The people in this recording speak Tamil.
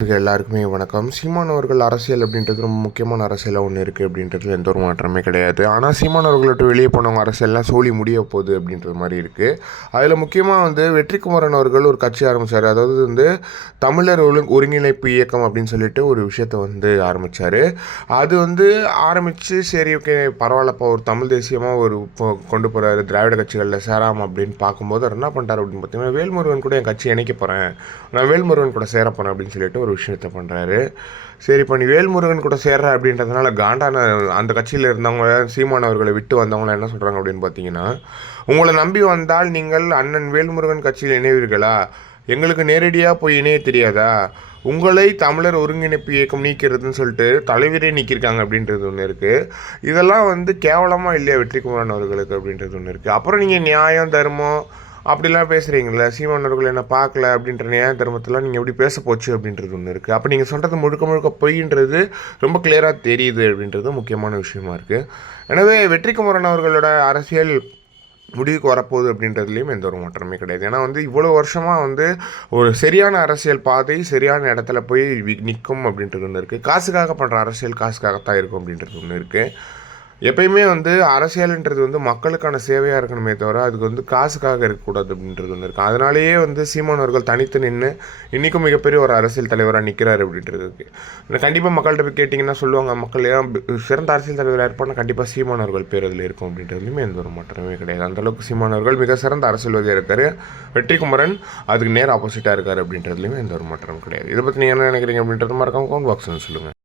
எல்லாருக்குமே வணக்கம். சீமான் அவர்கள் அரசியல் அப்படின்றது ரொம்ப முக்கியமான அரசியலாக ஒன்று இருக்குது அப்படின்றதுல எந்த ஒரு மாற்றமே கிடையாது. ஆனால் சீமான் வெளியே போனவங்க அரசியல்லாம் சோழி முடிய போகுது அப்படின்றது மாதிரி இருக்குது அதில் முக்கியமாக வந்து வெற்றிக்குமரன் அவர்கள் ஒரு கட்சி ஆரம்பித்தார் அதாவது வந்து தமிழர் ஒழு ஒருங்கிணைப்பு இயக்கம் அப்படின்னு சொல்லிட்டு ஒரு விஷயத்தை வந்து ஆரம்பித்தார் அது வந்து ஆரம்பித்து சரி ஓகே பரவாயில்லப்பா ஒரு தமிழ் தேசியமாக ஒரு கொண்டு போகிறாரு திராவிட கட்சிகளில் சேராம அப்படின்னு பார்க்கும்போது அவர் என்ன பண்ணுறாரு அப்படின்னு பார்த்தீங்கன்னா வேல்முருகன் கூட என் கட்சி இணைக்க போகிறேன் நான் வேல்முருகன் கூட சேர போகிறேன் அப்படின்னு சொல்லிட்டு ஒரு விஷயத்தை பண்ணுறாரு சரி இப்போ நீ வேல்முருகன் கூட சேர்ற அப்படின்றதுனால காண்டான அந்த கட்சியில் இருந்தவங்க சீமான் அவர்களை விட்டு வந்தவங்க என்ன சொல்கிறாங்க அப்படின்னு பார்த்தீங்கன்னா உங்களை நம்பி வந்தால் நீங்கள் அண்ணன் வேல்முருகன் கட்சியில் இணைவீர்களா? எங்களுக்கு நேரடியாக போய் இணைய தெரியாதா? உங்களை தமிழர் ஒருங்கிணைப்பு இயக்கம் நீக்கிறதுன்னு சொல்லிட்டு தலைவரே நீக்கியிருக்காங்க அப்படின்றது ஒன்று இருக்குது இதெல்லாம் வந்து கேவலமாக இல்லையா வெற்றிக்குமரன் அவர்களுக்கு அப்படின்றது ஒன்று இருக்குது அப்புறம் நீங்கள் நியாயம் தர்மம் அப்படிலாம் பேசுகிறீங்கள சீமானவர்கள் என்ன பார்க்கல அப்படின்ற நியாய தர்மத்தெல்லாம் நீங்கள் எப்படி பேச போச்சு அப்படின்றது ஒன்று இருக்குது அப்போ நீங்கள் சொல்கிறது முழுக்க முழுக்க பொய்ன்றது ரொம்ப கிளியராக தெரியுது அப்படின்றது முக்கியமான விஷயமா இருக்குது எனவே வெற்றிக்குமரன் அவர்களோட அரசியல் முடிவுக்கு வரப்போகுது அப்படின்றதுலையும் எந்த ஒரு மாற்றமே கிடையாது. ஏன்னா வந்து இவ்வளோ வருஷமாக வந்து ஒரு சரியான அரசியல் பாதை சரியான இடத்துல போய் நிற்கும் அப்படின்றது ஒன்று இருக்குது காசுக்காக பண்ணுற அரசியல் காசுக்காகத்தான் இருக்கும் அப்படின்றது ஒன்று இருக்குது எப்பயுமே வந்து அரசியல்ன்றது வந்து மக்களுக்கான சேவையாக இருக்கணுமே தவிர அதுக்கு வந்து காசுக்காக இருக்கக்கூடாது அப்படின்றது ஒன்று இருக்குது அதனாலேயே வந்து சீமான் அவர்கள் தனித்து நின்று இன்றைக்கும் மிகப்பெரிய ஒரு அரசியல் தலைவராக நிற்கிறாரு அப்படின்றது இருக்குது கண்டிப்பாக மக்கள்கிட்ட போய் கேட்டிங்கன்னா சொல்லுவாங்க மக்கள் ஏன் சிறந்த அரசியல் தலைவராக இருப்பாங்கன்னா கண்டிப்பாக சீமான் அவர்கள் பேர் அதில் இருக்கும். அப்படின்றதுலையுமே எந்த ஒரு மாற்றமே கிடையாது. அந்தளவுக்கு சீமான் அவர்கள் மிக சிறந்த அரசியல்வாதியாக இருக்கார். வெற்றிக்குமரன் அதுக்கு நேர் ஆப்போசிட்டாக இருக்கார் அப்படின்றதுலையுமே எந்த ஒரு மாற்றமும் கிடையாது. இதை பற்றி நீங்கள் என்ன நினைக்கிறீங்க அப்படின்றது மறக்காம கவுண்ட் பாக்ஸ்னு சொல்லுங்கள்